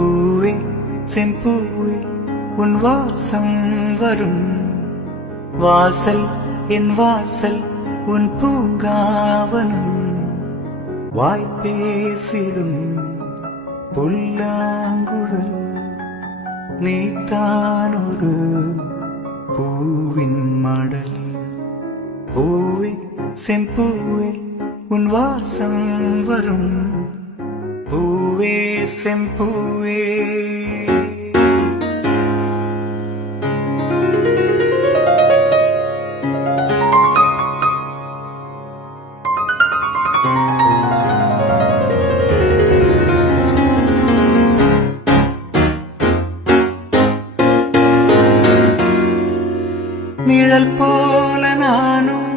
பூவே செம்பூவே உன் வாசம் வரும் வாசல் என் வாசல் உன் பூங்காவனம் வாய்ப்பேசிடும் புல்லாங்குழல் நீத்தான் ஒரு பூவின் மடல் பூவே செம்பூவே உன் வாசம் வரும் பூவே செம்பூவே நிழல் போல நானும்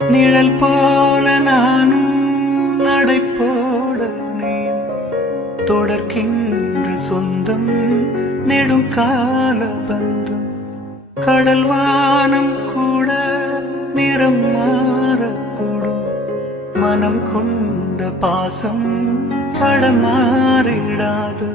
நிழல் போல நானும் நடை போட நீ தொடர்கின்ற சொந்தம் நெடும் கால பந்தம் கடல் வானம் கூட நிறம் மாறக்கூடும் மனம் கொண்ட பாசம் தடமாறிடாது